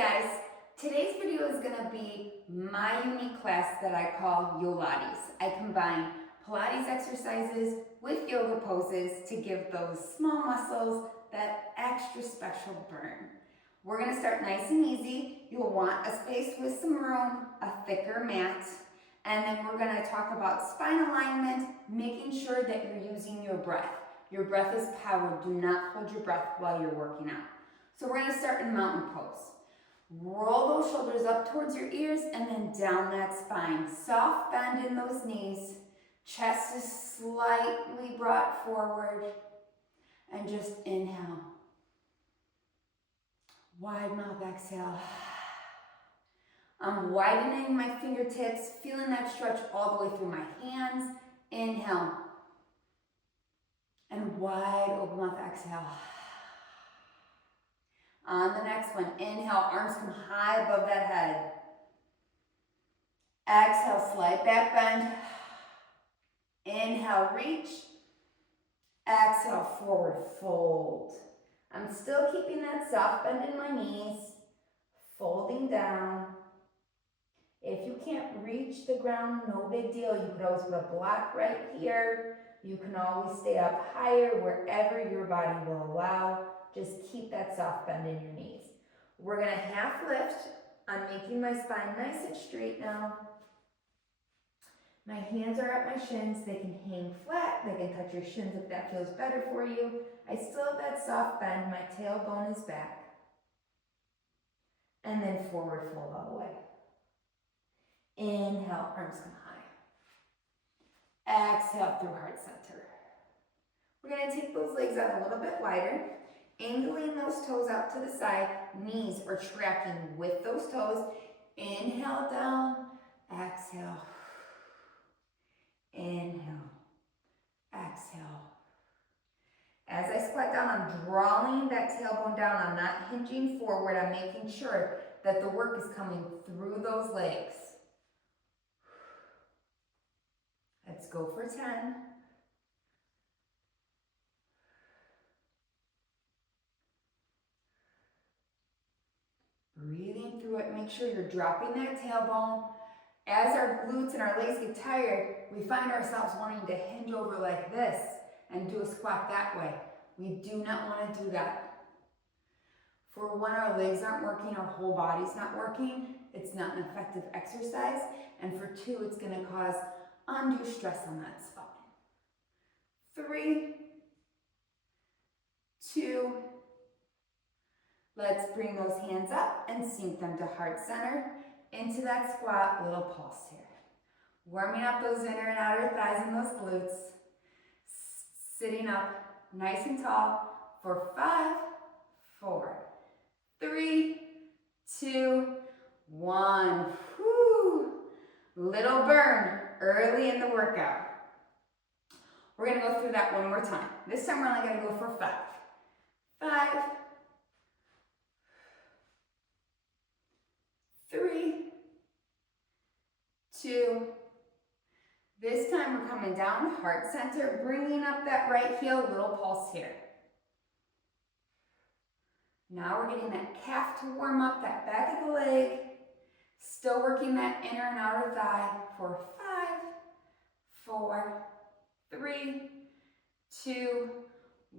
guys, today's video is going to be my unique class that I call Yolates. I combine Pilates exercises with yoga poses to give those small muscles that extra special burn. We're going to start nice and easy. You'll want a space with some room, a thicker mat, and then we're going to talk about spine alignment, making sure that you're using your breath. Your breath is power. Do not hold your breath while you're working out. So we're going to start in mountain pose. Roll those shoulders up towards your ears and then down that spine. Soft bend in those knees. Chest is slightly brought forward. And just inhale. Wide mouth exhale. I'm widening my fingertips, feeling that stretch all the way through my hands. Inhale. And wide open mouth exhale. On the next one, inhale, arms come high above that head. Exhale, slight back bend. Inhale, reach. Exhale, forward fold. I'm still keeping that soft bend in my knees, folding down. If you can't reach the ground, no big deal. You could always put a block right here. You can always stay up higher wherever your body will allow. Just keep that soft bend in your knees. We're going to half lift. I'm making my spine nice and straight now. My hands are at my shins. They can hang flat. They can touch your shins if that feels better for you. I still have that soft bend. My tailbone is back. And then forward fold all the way. Inhale, arms come high. Exhale through heart center. We're going to take those legs out a little bit wider. Angling those toes out to the side, knees are tracking with those toes. Inhale down, exhale. Inhale, exhale. As I squat down, I'm drawing that tailbone down. I'm not hinging forward. I'm making sure that the work is coming through those legs. Let's go for 10. Breathing through it, make sure you're dropping that tailbone. As our glutes and our legs get tired, we find ourselves wanting to hinge over like this and do a squat that way. We do not want to do that. For one, our legs aren't working, our whole body's not working. It's not an effective exercise. And for two, it's going to cause undue stress on that spine. 3, 2, let's bring those hands up and sink them to heart center. Into that squat, little pulse here. Warming up those inner and outer thighs and those glutes. Sitting up nice and tall for 5, 4, 3, 2, 1. Whew. Little burn early in the workout. We're going to go through that one more time. This time we're only going to go for 5. 5, 3, 2. This time we're coming down to heart center, bringing up that right heel, little pulse here. Now we're getting that calf to warm up, that back of the leg. Still working that inner and outer thigh for 5, 4, 3, 2,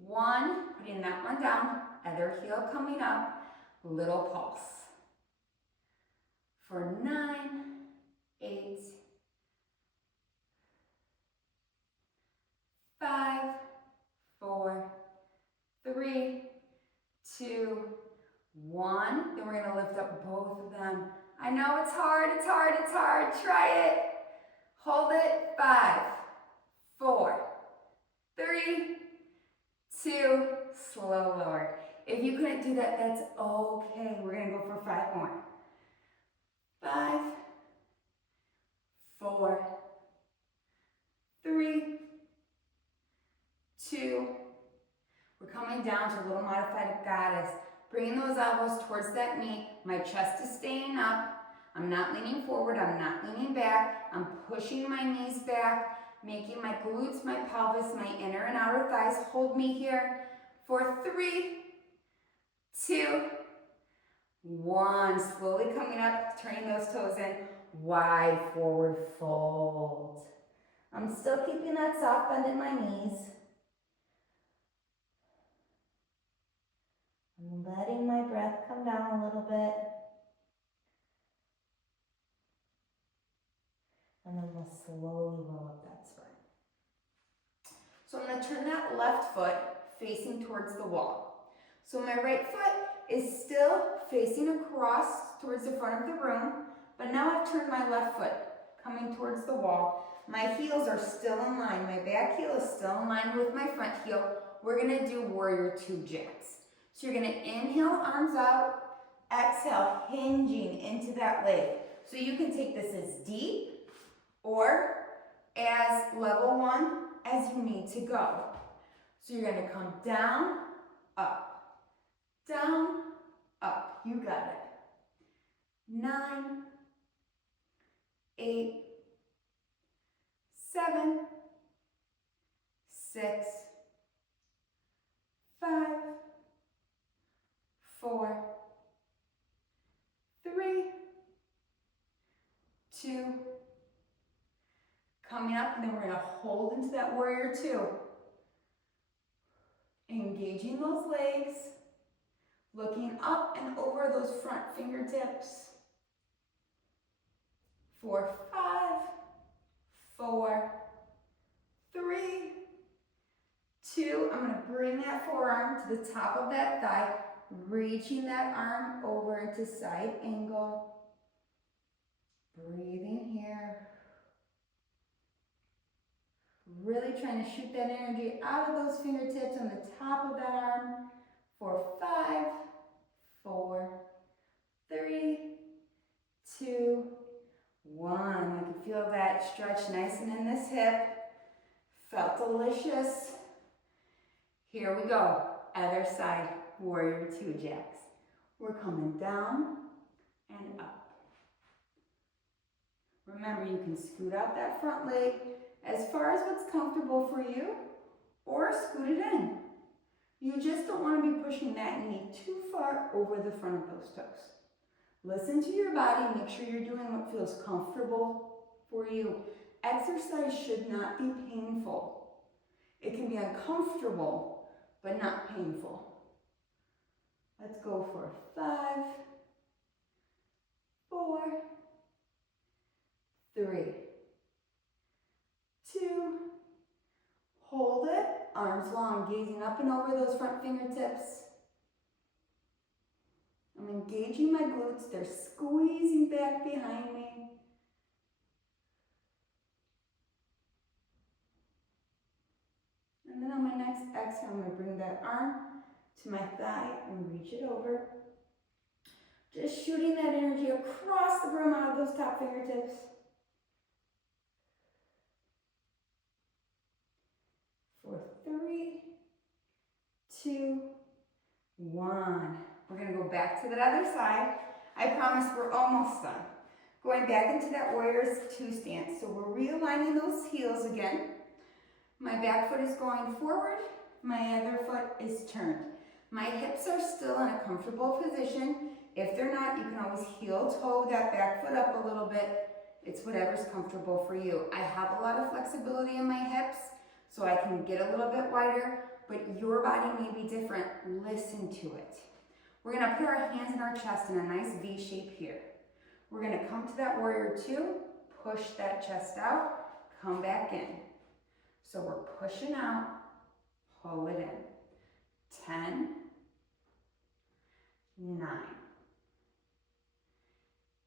1. Putting that one down, other heel coming up, little pulse. For 9, 8, 5, 4, 3, 2, 1. Then we're going to lift up both of them. I know it's hard, it's hard, it's hard. Try it. Hold it. 5, 4, 3, 2, slow lower. If you couldn't do that, that's okay. We're going to go for 5 more. 5, 4, 3, 2. We're coming down to a little modified goddess. Bringing those elbows towards that knee. My chest is staying up. I'm not leaning forward. I'm not leaning back. I'm pushing my knees back, making my glutes, my pelvis, my inner and outer thighs hold me here for 3, 2, 1. Slowly coming up, turning those toes in. Wide forward fold. I'm still keeping that soft bend in my knees. I'm letting my breath come down a little bit. And then we'll slowly roll up that spine. So I'm going to turn that left foot facing towards the wall. So my right foot is still facing across towards the front of the room, but now I've turned my left foot coming towards the wall. My heels are still in line. My back heel is still in line with my front heel. We're going to do warrior 2 jacks. So you're going to inhale, arms out, exhale, hinging into that leg. So you can take this as deep or as level 1 as you need to go. So you're going to come down, up, down, up. You got it. 9, 8, 7, 6, 5, 4, 3, 2, coming up, and then we're going to hold into that warrior 2. Engaging those legs, looking up and over those front fingertips. 4, 5, 4, 3, 2. I'm going to bring that forearm to the top of that thigh, reaching that arm over into side angle. Breathing here. Really trying to shoot that energy out of those fingertips on the top of that arm. 4, 5, 4, 3, 2, 1. I can feel that stretch nice and in this hip. Felt delicious. Here we go. Other side, warrior 2 jacks. We're coming down and up. Remember, you can scoot out that front leg as far as what's comfortable for you, or scoot it in. You just don't want to be pushing that knee too far over the front of those toes. Listen to your body, make sure you're doing what feels comfortable for you. Exercise should not be painful. It can be uncomfortable, but not painful. Let's go for 5, 4, 3, 2, hold it, arms long, gazing up and over those front fingertips. I'm engaging my glutes, they're squeezing back behind me. And then on my next exhale, I'm going to bring that arm to my thigh and reach it over. Just shooting that energy across the room out of those top fingertips. 4, 3, 2, 1. We're going to go back to that other side. I promise we're almost done. Going back into that warrior 2 stance. So we're realigning those heels again. My back foot is going forward. My other foot is turned. My hips are still in a comfortable position. If they're not, you can always heel toe that back foot up a little bit. It's whatever's comfortable for you. I have a lot of flexibility in my hips, so I can get a little bit wider, but your body may be different. Listen to it. We're going to put our hands in our chest in a nice V shape here. We're going to come to that warrior 2, push that chest out, come back in. So we're pushing out, pull it in. 10, 9,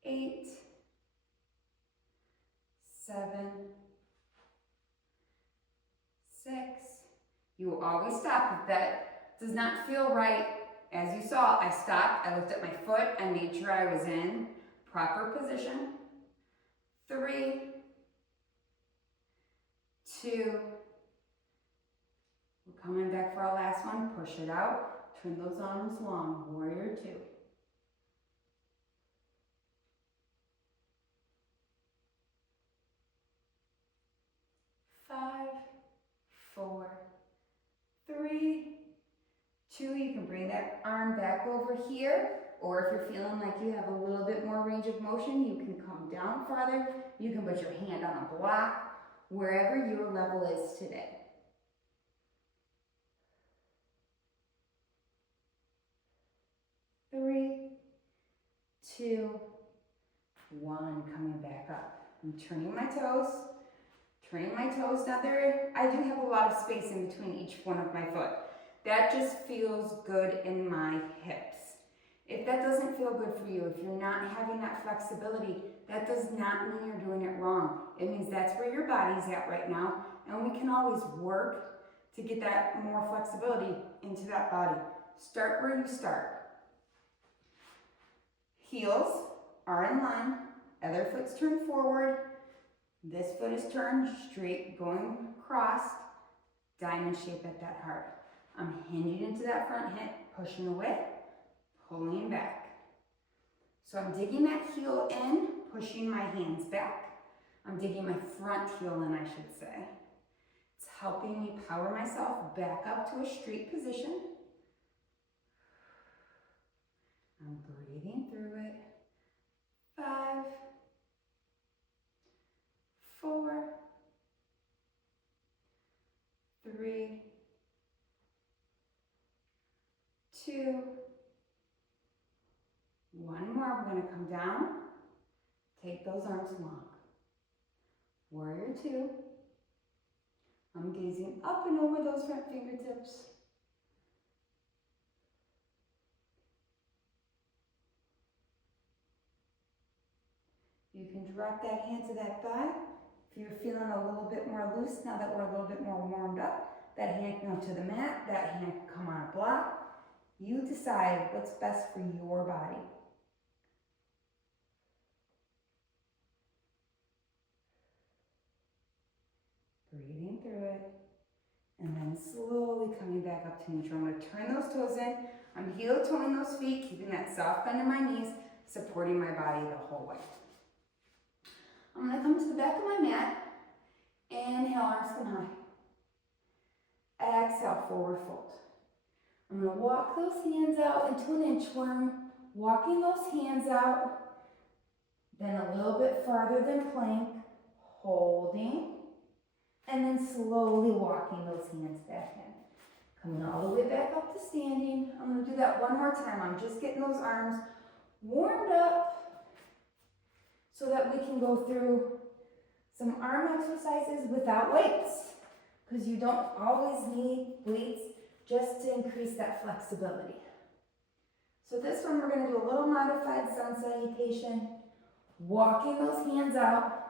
8, 7, 6. You will always stop if that does not feel right. As you saw, I stopped, I lifted my foot, I made sure I was in proper position. 3, 2, we're coming back for our last one. Push it out, turn those arms long, warrior 2. 5, 4, 3, 2. You can bring that arm back over here, Or if you're feeling like you have a little bit more range of motion, you can come down farther. You can put your hand on a block, wherever your level is today. Three, two, one, coming back up. I'm turning my toes. Now I do have a lot of space in between each one of my foot. That just feels good in my hips. If that doesn't feel good for you, if you're not having that flexibility, that does not mean you're doing it wrong. It means that's where your body's at right now, and we can always work to get that more flexibility into that body. Start where you start. Heels are in line, other foot's turned forward, this foot is turned straight, going crossed, diamond shape at that heart. I'm hinging into that front hip, pushing away, pulling back. So I'm digging that heel in, pushing my hands back. I'm digging my front heel in, I should say. It's helping me power myself back up to a straight position. I'm breathing through it. 5, 4, 3, 2, 1 more. We're going to come down. Take those arms long. Warrior 2. I'm gazing up and over those front fingertips. You can drop that hand to that thigh. If you're feeling a little bit more loose now that we're a little bit more warmed up, that hand can go to the mat, that hand can come on a block. You decide what's best for your body. Breathing through it, and then slowly coming back up to neutral. I'm going to turn those toes in. I'm heel-toeing those feet, keeping that soft bend in my knees, supporting my body the whole way. I'm going to come to the back of my mat. Inhale, arms come high. Exhale, forward fold. I'm going to walk those hands out into an inchworm, walking those hands out, then a little bit farther than plank, holding, and then slowly walking those hands back in. Coming all the way back up to standing. I'm going to do that one more time. I'm just getting those arms warmed up so that we can go through some arm exercises without weights, because you don't always need weights just to increase that flexibility. So this one we're going to do a little modified sun salutation, walking those hands out.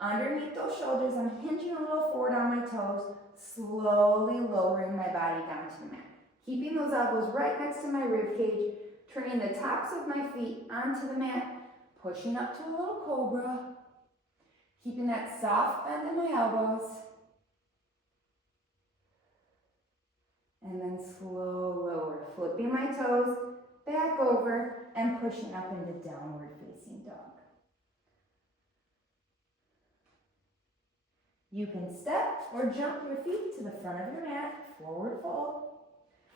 Underneath those shoulders, I'm hinging a little forward on my toes, slowly lowering my body down to the mat. Keeping those elbows right next to my rib cage, turning the tops of my feet onto the mat, pushing up to a little cobra, keeping that soft bend in my elbows, and then slow lower, flipping my toes back over and pushing up into downward facing dog. You can step or jump your feet to the front of your mat, forward fold.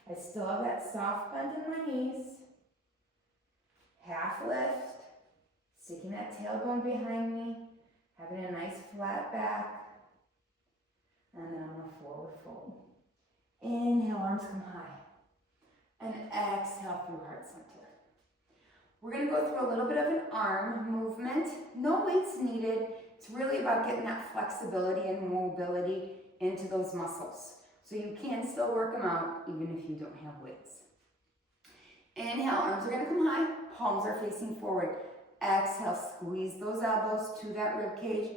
I still have that soft bend in my knees. Half lift, sticking that tailbone behind me, having a nice flat back. And then I'm going to forward fold. Inhale, arms come high. And exhale through heart center. We're going to go through a little bit of an arm movement. No weights needed. It's really about getting that flexibility and mobility into those muscles. So you can still work them out even if you don't have weights. Inhale, arms are going to come high. Palms are facing forward. Exhale, squeeze those elbows to that rib cage.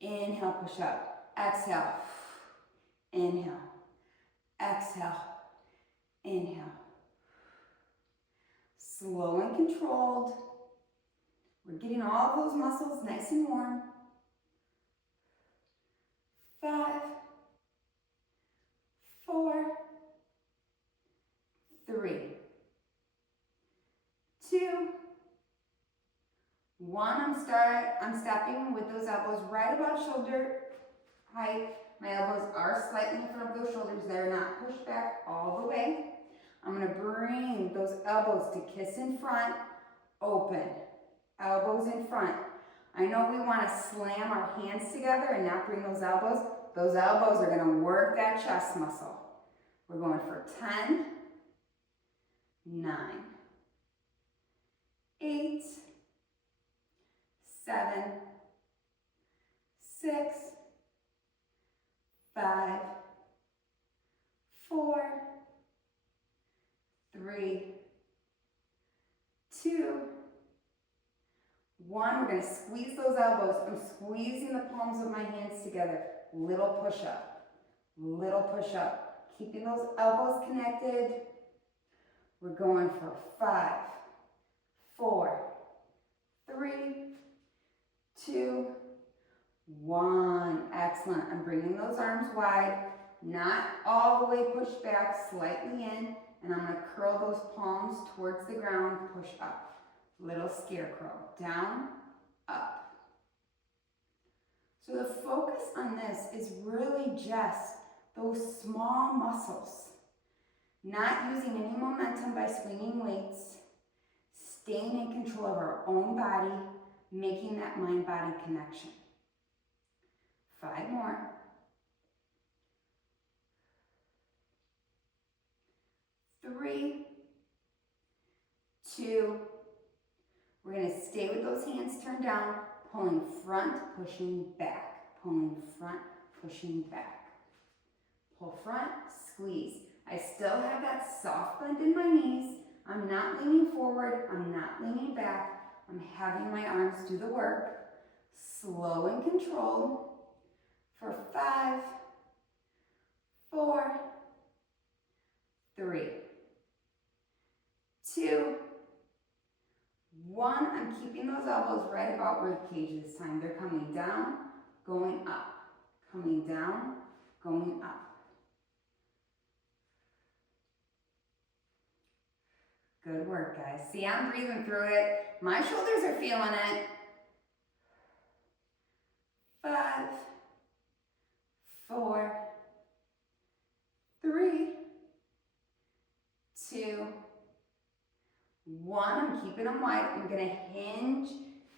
Inhale, push up. Exhale. Inhale. Exhale. Inhale. Slow and controlled. We're getting all those muscles nice and warm. 5, 4, 3, 2, 1. I'm stopping with those elbows right about shoulder height. My elbows are slightly in front of those shoulders. They're not pushed back all the way. I'm gonna bring those elbows to kiss in front, open. Elbows in front. I know we wanna slam our hands together and not bring those elbows. Those elbows are gonna work that chest muscle. We're going for 10, 9, 8, 7, 6, 5, 4, 3, 2, 1. We're going to squeeze those elbows. I'm squeezing the palms of my hands together. Little push up. Little push up. Keeping those elbows connected. We're going for 5, 4, 3, 2, 1. Excellent. I'm bringing those arms wide. Not all the way pushed back, slightly in. And I'm going to curl those palms towards the ground. Push up. Little scarecrow. Down, up. So the focus on this is really just those small muscles. Not using any momentum by swinging weights. Staying in control of our own body. Making that mind-body connection. 5 more. 3, 2. We're going to stay with those hands turned down, pulling front, pushing back. Pulling front, pushing back. Pull front, squeeze. I still have that soft bend in my knees. I'm not leaning forward. I'm not leaning back. I'm having my arms do the work. Slow and controlled. For 5, 4, 3, 2, 1. I'm keeping those elbows right about rib cage this time. They're coming down, going up. Coming down, going up. Good work, guys. See, I'm breathing through it. My shoulders are feeling it. 5, 4, 3, 2, 1. I'm keeping them wide. I'm going to hinge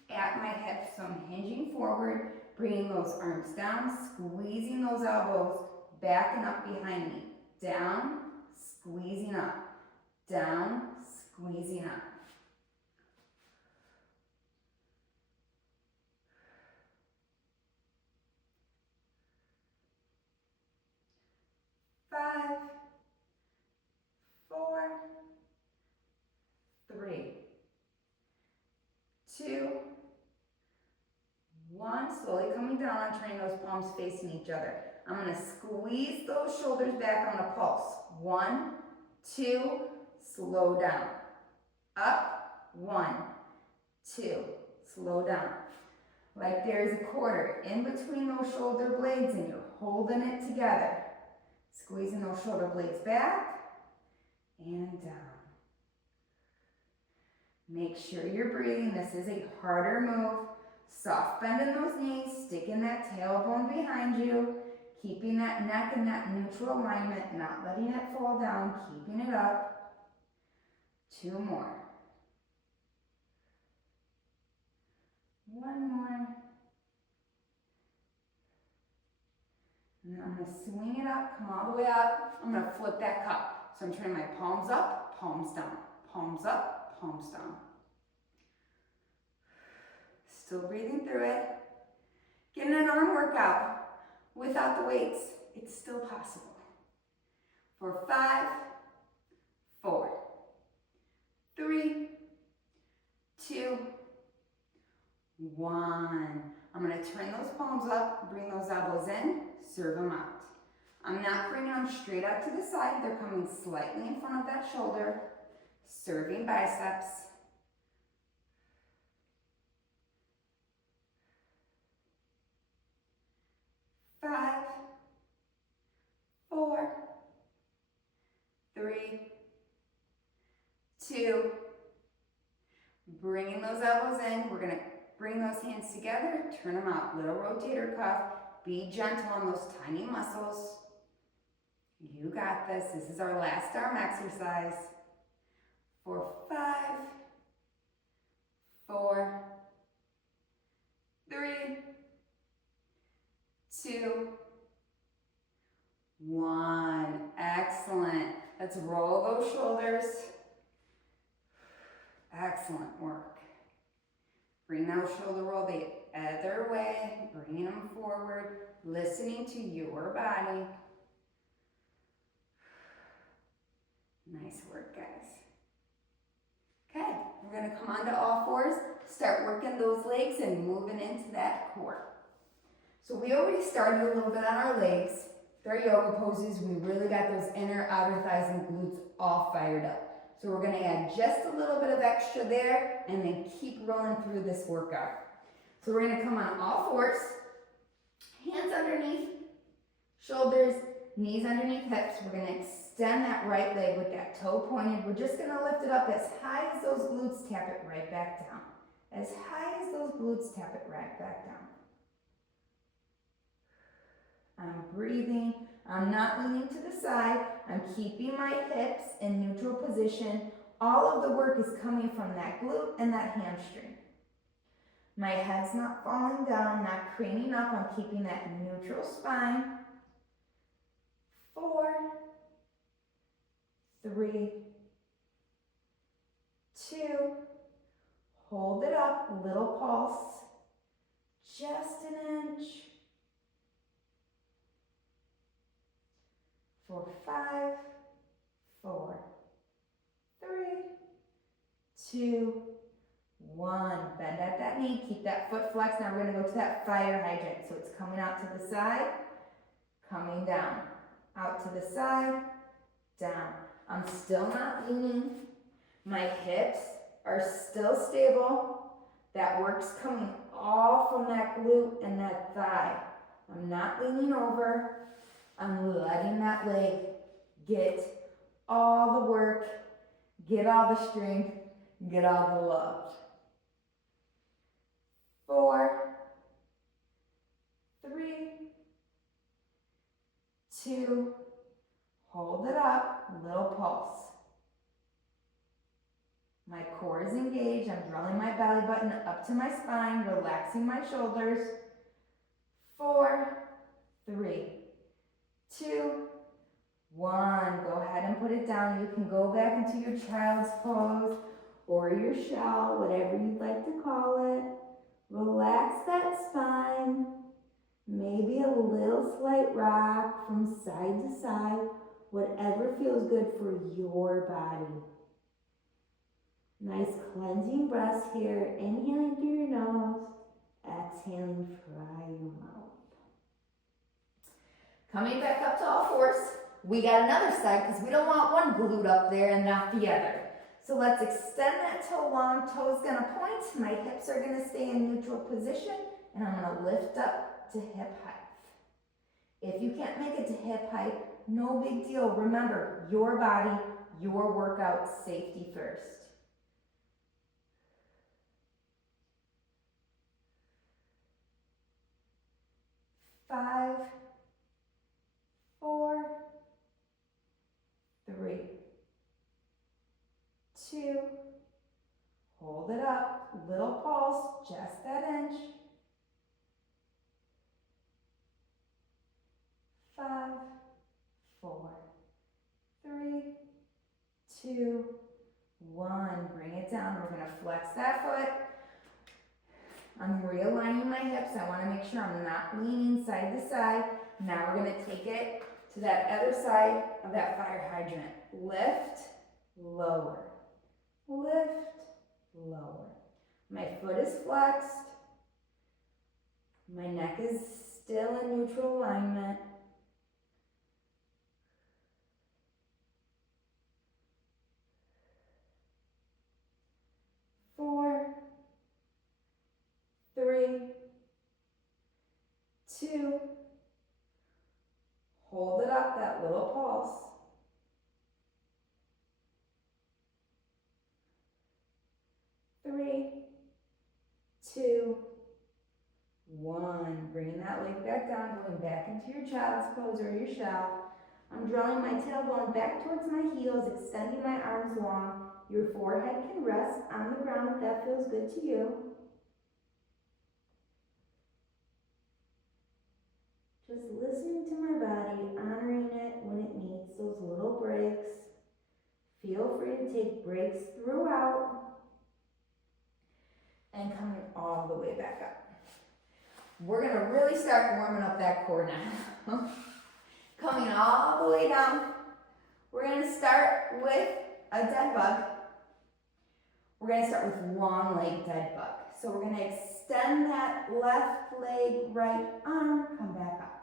at my hips. So I'm hinging forward, bringing those arms down, squeezing those elbows back and up behind me. Down, squeezing up. Down, squeezing up. 5, 4, 3, 2, 1. Slowly coming down and turning those palms facing each other. I'm going to squeeze those shoulders back. I'm going to pulse. 1, 2, slow down. Up, 1, 2, slow down. Like there's a quarter in between those shoulder blades and you're holding it together. Squeezing those shoulder blades back and down. Make sure you're breathing. This is a harder move. Soft bend in those knees, sticking that tailbone behind you, keeping that neck in that neutral alignment, not letting it fall down, keeping it up. 2 more. 1 more. And then I'm going to swing it up, come all the way up. I'm going to flip that cup. So I'm turning my palms up, palms down, palms up, palms down. Still breathing through it. Getting an arm workout without the weights. It's still possible. For 5, 4, 3, 2, 1. I'm going to turn those palms up, bring those elbows in, serve them out. I'm not bringing them straight out to the side. They're coming slightly in front of that shoulder. Serving biceps. 5, 4, 3, 2. Bringing those elbows in. We're going to bring those hands together, turn them out. Little rotator cuff. Be gentle on those tiny muscles. You got this. This is our last arm exercise. For 5, 4, 3, 2, 1. Excellent. Let's roll those shoulders. Excellent work. Bring those shoulder roll the other way, bringing them forward, listening to your body. Nice work, guys. Okay, we're going to come onto all fours, start working those legs and moving into that core. So we already started a little bit on our legs. With our yoga poses, we really got those inner, outer thighs and glutes all fired up. So we're going to add just a little bit of extra there and then keep rolling through this workout. So we're going to come on all fours, hands underneath shoulders, knees underneath hips. We're going to extend that right leg with that toe pointed. We're just going to lift it up as high as those glutes, tap it right back down. As high as those glutes, tap it right back down. I'm breathing. I'm not leaning to the side. I'm keeping my hips in neutral position. All of the work is coming from that glute and that hamstring. My head's not falling down, not craning up. I'm keeping that neutral spine. 4, 3, 2, hold it up, little pulse, just an inch. For 5, 4, 3, 2, 1. Bend at that knee, keep that foot flexed. Now we're going to go to that fire hydrant. So it's coming out to the side, coming down. Out to the side, down. I'm still not leaning. My hips are still stable. That work's coming all from that glute and that thigh. I'm not leaning over. I'm letting that leg get all the work, get all the strength, get all the love. 4, 3, 2, hold it up, little pulse. My core is engaged. I'm drawing my belly button up to my spine, relaxing my shoulders. 4, 3, 2, 1. Go ahead and put it down. You can go back into your child's pose or your shell, whatever you'd like to call it. Relax that spine. Maybe a little slight rock from side to side, whatever feels good for your body. Nice cleansing breaths here. Inhaling through your nose, exhaling from your mouth. Coming back up to all fours, we got another side because we don't want one glute up there and not the other. So let's extend that toe long. Toe's going to point. My hips are going to stay in neutral position, and I'm going to lift up to hip height. If you can't make it to hip height, no big deal. Remember, your body, your workout, safety first. 5, 4, 3, 2, hold it up, little pulse, just that inch. 5, 4, 3, 2, 1. Bring it down. We're going to flex that foot. I'm realigning my hips. I want to make sure I'm not leaning side to side. Now we're going to take it to that other side of that fire hydrant. Lift, lower. Lift, lower. My foot is flexed. My neck is still in neutral alignment. 4, 3, 2, hold it up, that little pulse. 3, 2, 1. Bringing that leg back down, going back into your child's pose or your shell. I'm drawing my tailbone back towards my heels, extending my arms long. Your forehead can rest on the ground if that feels good to you. Just listening to my body, honoring it when it needs those little breaks. Feel free to take breaks throughout. And coming all the way back up. We're going to really start warming up that core now. Coming all the way down. We're going to start with a dead bug. We're going to start with long leg dead bug. So we're going to extend that left leg, right arm, come back up.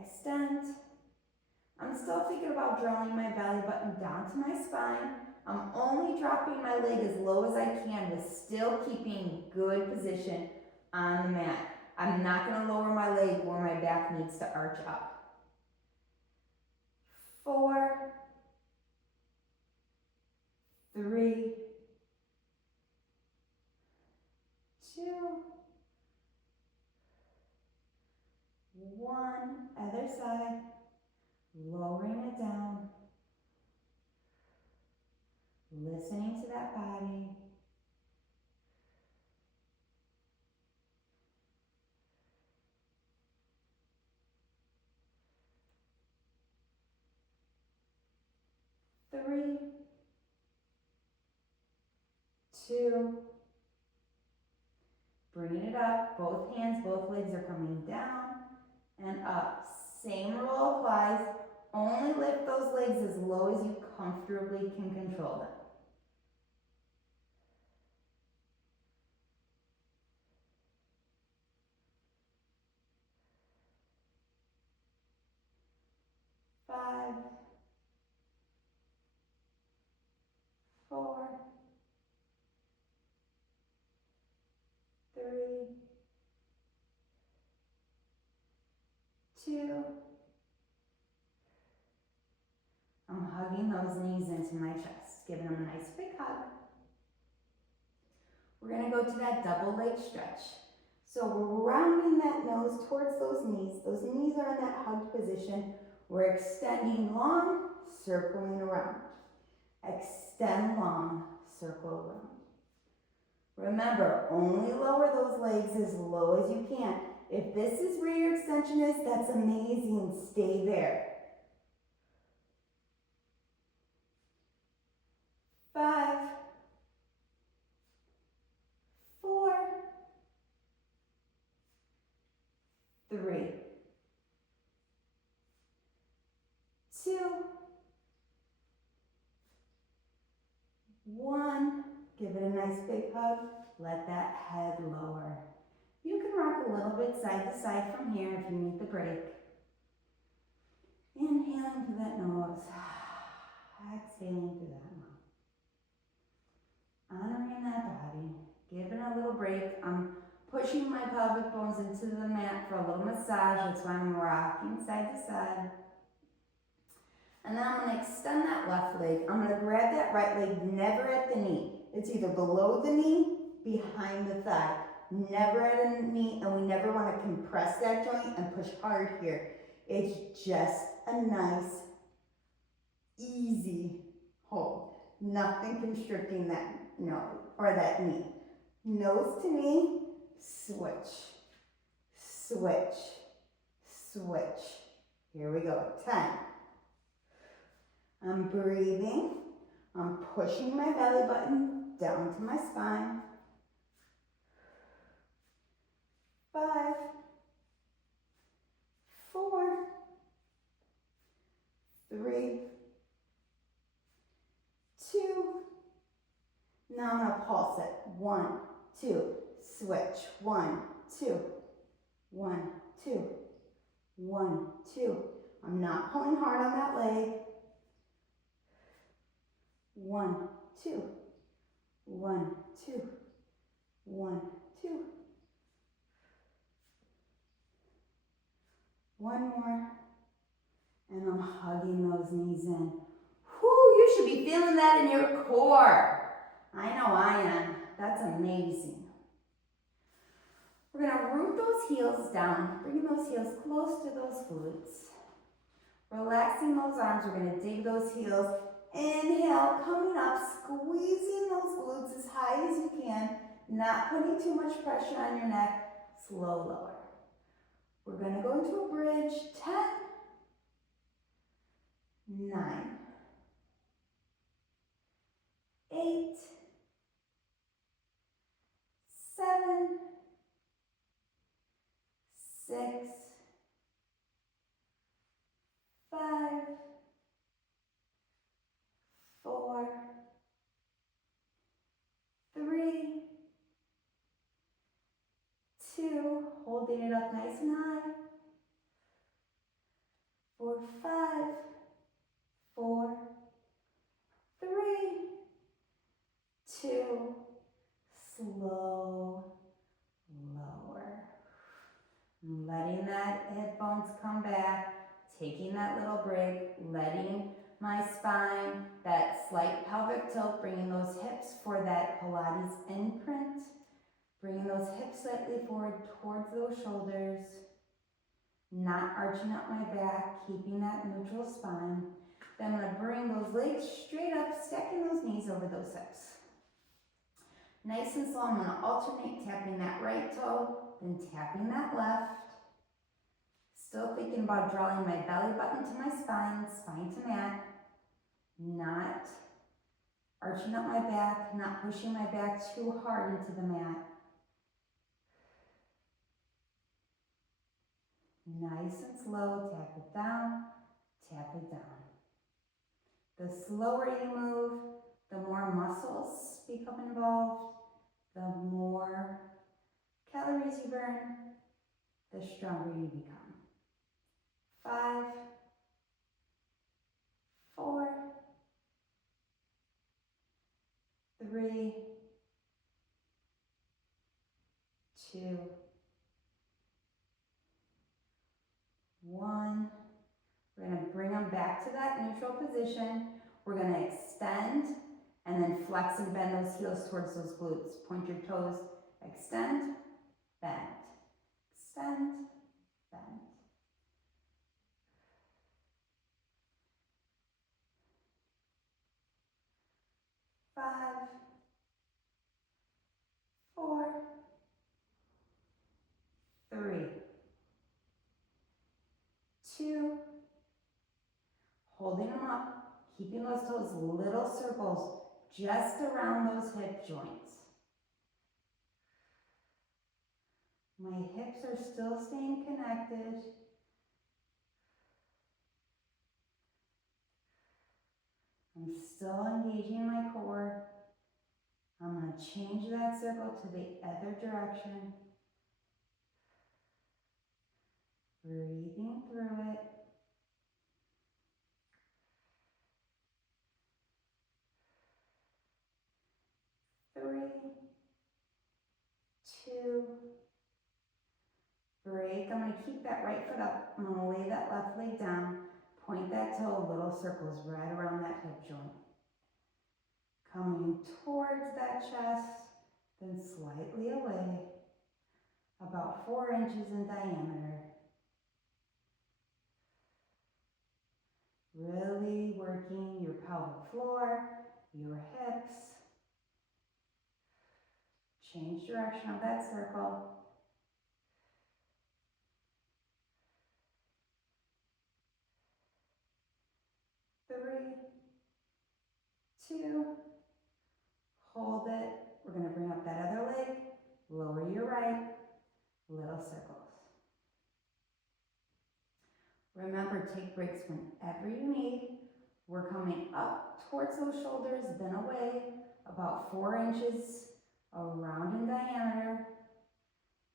Extend. I'm still thinking about drawing my belly button down to my spine. I'm only dropping my leg as low as I can with still keeping good position on the mat. I'm not going to lower my leg where my back needs to arch up. 4, 3, 2, 1. Other side. Lowering it down. Listening to that body. Three, 2, bringing it up, both hands, both legs are coming down and up. Same rule applies, only lift those legs as low as you comfortably can control them. 5, 4, 3, 2. I'm hugging those knees into my chest, giving them a nice big hug. We're going to go to that double leg stretch. So we're rounding that nose towards those knees. Those knees are in that hugged position. We're extending long, circling around. Extend long, circle around. Remember, only lower those legs as low as you can. If this is where your extension is, that's amazing. Stay there. 5, 4, 3, 2, 1. Give it a nice big hug. Let that head lower. You can rock a little bit side to side from here if you need the break. Inhaling through that nose. Exhaling through that mouth. Honoring that body. Giving a little break. I'm pushing my pelvic bones into the mat for a little massage. That's why I'm rocking side to side. And then I'm going to extend that left leg. I'm going to grab that right leg, never at the knee. It's either below the knee, behind the thigh. Never at a knee, and we never want to compress that joint and push hard here. It's just a nice, easy hold. Nothing constricting that nose or that knee. Nose to knee, switch, switch, switch. Here we go, 10. I'm breathing. I'm pushing my belly button down to my spine. 5, 4, 3, 2. Now I'm going to pulse it. 1, 2, switch. 1, 2, 1, 2, 1, 2. I'm not pulling hard on that leg. 1, 2, 1, 2, 1, 2. One more, and I'm hugging those knees in. Whew, you should be feeling that in your core. I know I am. That's amazing. We're going to root those heels down, bring those heels close to those glutes. Relaxing those arms, we're gonna dig those heels. Inhale, coming up, squeezing those glutes as high as you can, not putting too much pressure on your neck, slow lower. We're gonna go into a bridge, 10, 9, 8, 7, 6, 5, 4, 3, 2, holding it up nice and high, 4, 5, 4, 3, 2, slow, lower. Letting that hip bones come back, taking that little break, letting my spine, that slight pelvic tilt, bringing those hips for that Pilates imprint, bringing those hips slightly forward towards those shoulders, not arching up my back, keeping that neutral spine. Then I'm going to bring those legs straight up, stacking those knees over those hips. Nice and slow, I'm going to alternate tapping that right toe, then tapping that left. Still thinking about drawing my belly button to my spine, spine to mat. Not arching up my back, not pushing my back too hard into the mat. Nice and slow, tap it down, tap it down. The slower you move, the more muscles become involved, the more calories you burn, the stronger you become. 5, 4, 3, 2, 1. We're going to bring them back to that neutral position. We're going to extend and then flex and bend those heels towards those glutes. Point your toes, extend, bend, extend, bend. 5, 4, 3, 2, holding them up, keeping those toes little circles just around those hip joints. My hips are still staying connected. I'm still engaging my core. I'm going to change that circle to the other direction. Breathing through it. Three, 2, break. I'm going to keep that right foot up. I'm going to lay that left leg down. Point that toe, little circles right around that hip joint. Coming towards that chest, then slightly away, about 4 inches in diameter. Really working your pelvic floor, your hips. Change direction of that circle. 3, 2, hold it. We're going to bring up that other leg, lower your right, little circles. Remember, take breaks whenever you need. We're coming up towards those shoulders, then away, about 4 inches around in diameter.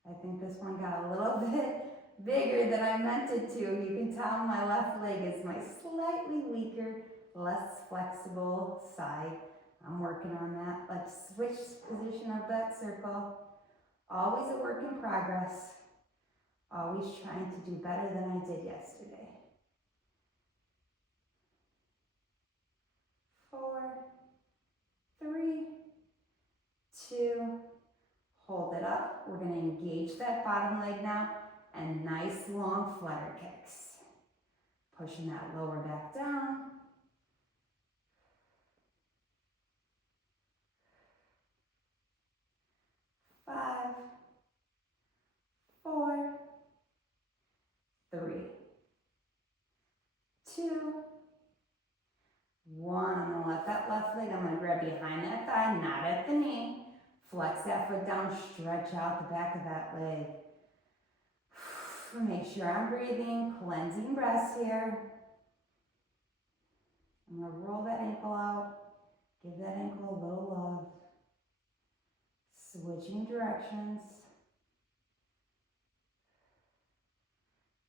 I think this one got a little bit bigger than I meant it to. You can tell my left leg is my slightly weaker, less flexible side. I'm working on that. Let's switch position of that circle. Always a work in progress. Always trying to do better than I did yesterday. 4, 3, 2, hold it up. We're going to engage that bottom leg now and nice long flutter kicks. Pushing that lower back down. 5, 4, 3, 2, 1. I'm gonna let that left leg, I'm gonna grab behind that thigh, not at the knee. Flex that foot down, stretch out the back of that leg. Make sure I'm breathing, cleansing breaths here. I'm gonna roll that ankle out, give that ankle a little love. Switching directions.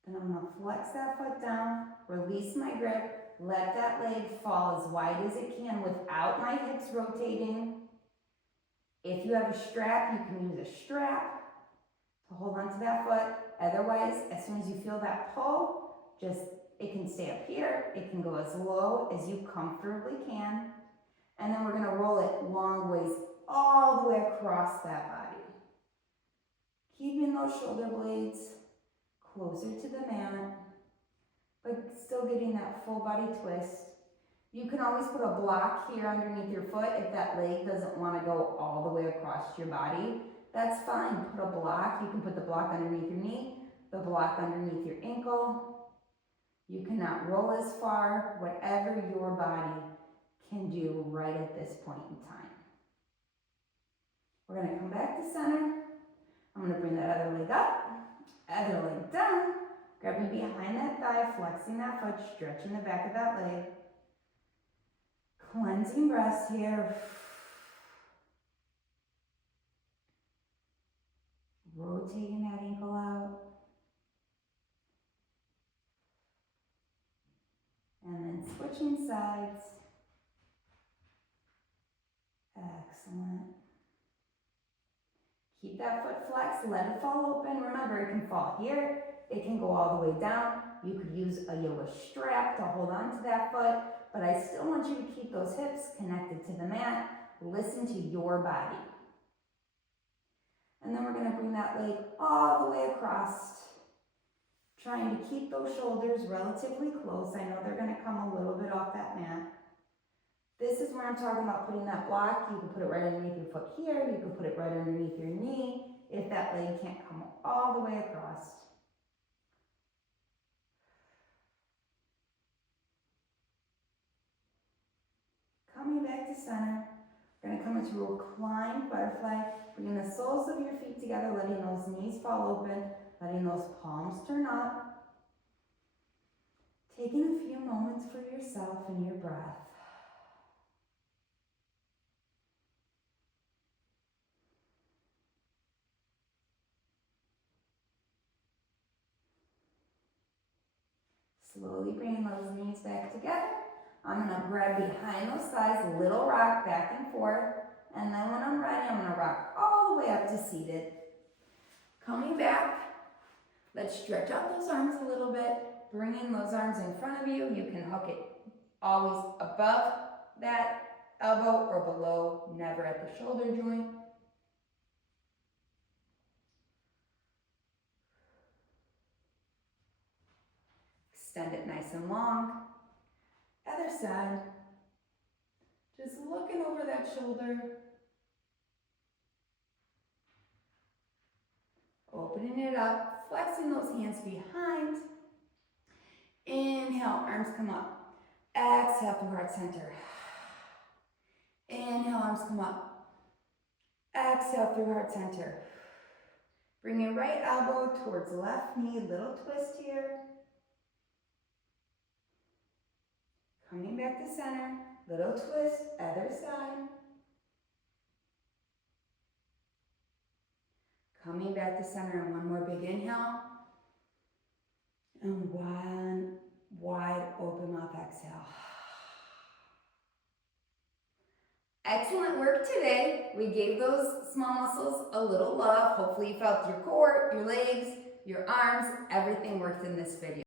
Then I'm gonna flex that foot down, release my grip, let that leg fall as wide as it can without my hips rotating. If you have a strap, you can use a strap to hold onto that foot. Otherwise, as soon as you feel that pull, it can stay up here. It can go as low as you comfortably can. And then we're gonna roll it long ways all the way across that body. Keeping those shoulder blades closer to the mat, but still getting that full body twist. You can always put a block here underneath your foot if that leg doesn't want to go all the way across your body. That's fine. Put a block. You can put the block underneath your knee, the block underneath your ankle. You cannot roll as far, whatever your body can do right at this point in time. We're going to come back to center. I'm going to bring that other leg up, other leg down, grabbing behind that thigh, flexing that foot, stretching the back of that leg. Cleansing breaths here. Rotating that ankle out. And then switching sides. Excellent. Keep that foot flexed, let it fall open. Remember, it can fall here, it can go all the way down. You could use a yoga strap to hold on to that foot, but I still want you to keep those hips connected to the mat. Listen to your body. And then we're going to bring that leg all the way across, trying to keep those shoulders relatively close. I know they're going to come a little bit off that mat. This is where I'm talking about putting that block. You can put it right underneath your foot here. You can put it right underneath your knee if that leg can't come all the way across. Coming back to center. We're going to come into a reclined butterfly. Bringing the soles of your feet together, letting those knees fall open, letting those palms turn up. Taking a few moments for yourself and your breath. Slowly bringing those knees back together. I'm going to grab behind those thighs, little rock back and forth. And then when I'm ready, I'm going to rock all the way up to seated. Coming back, let's stretch out those arms a little bit. Bringing those arms in front of you. You can hook it always above that elbow or below, never at the shoulder joint. Extend it nice and long. Other side. Just looking over that shoulder. Opening it up, flexing those hands behind. Inhale, arms come up. Exhale through heart center. Inhale, arms come up. Exhale through heart center. Bring your right elbow towards left knee, little twist here. Coming back to center, little twist, other side. Coming back to center, and one more big inhale. And one wide open mouth exhale. Excellent work today. We gave those small muscles a little love. Hopefully you felt your core, your legs, your arms, everything worked in this video.